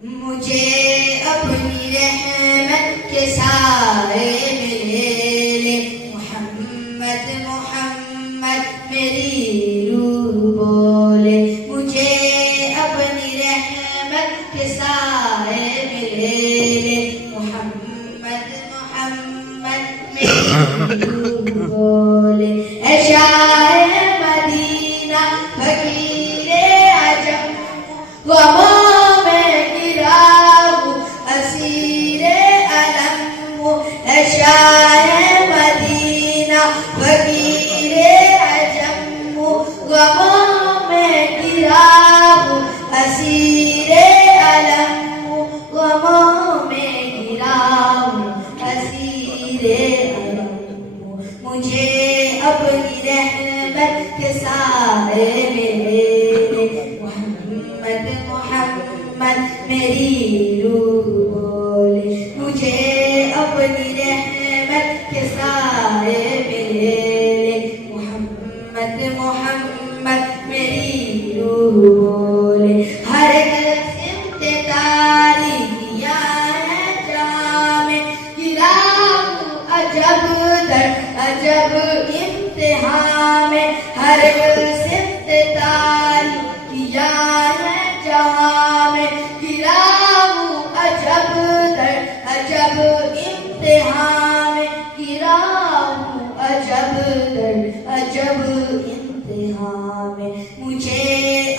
मुझे अपनी रहमत के साए में ले ले, मोहम्मद मोहम्मद मेरी रूह बोले। मुझे अपनी रहमत के साए में ले ले, मोहम्मद मोहम्मद मेरी रूह बोले। ऐ शाहे मदीना फकीरे अजम गमों में गिरा हूँ असीरे अलम। ऐ शाहे मदीना फकीरे अजम गमों में गिरा हूँ असीरे अलम। गमों में गिरा हूँ असीरे अलम। मुझे अपनी रहमत के साए में ले ले, मोहम्मद मोहम्मद मेरी रूह बोले। मुझे अपनी रहमत के साए में ले ले, मोहम्मद मोहम्मद मेरी रूह बोले। हर सिमत तारीकिया है जामे गिरा हूँ अजब दर अजब इम्तिहान में। हर सिमत तारीकिया है जहाँ में गिरा हूँ अजब दर अजब इम्तिहान में। गिरा हूँ अजब दर अजब इम्तिहान में। मुझे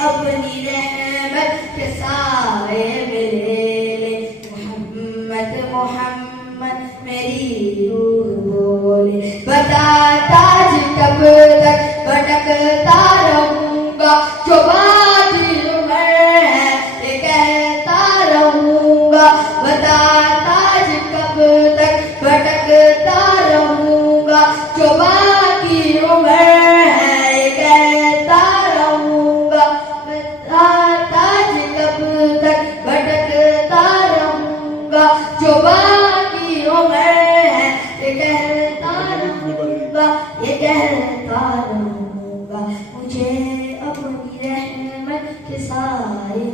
अपनी रहमत के साए में ले ले, मोहम्मद मोहम्मद मेरी रूह बोले। बता ताज कब तक भटकता रहूंगा, जो बाकी उम्र है ये कहता रहूंगा। बता ताज कब तक भटकता रहूंगा, जो बाकी उम्र है ये कहता रहूंगा। बता ताज कब तक भटकता रहूंगा, जो बाकी उम्र है ये कहता रहूंगा, ये कहता रहूंगा। मुझे अपनी रहमत के साए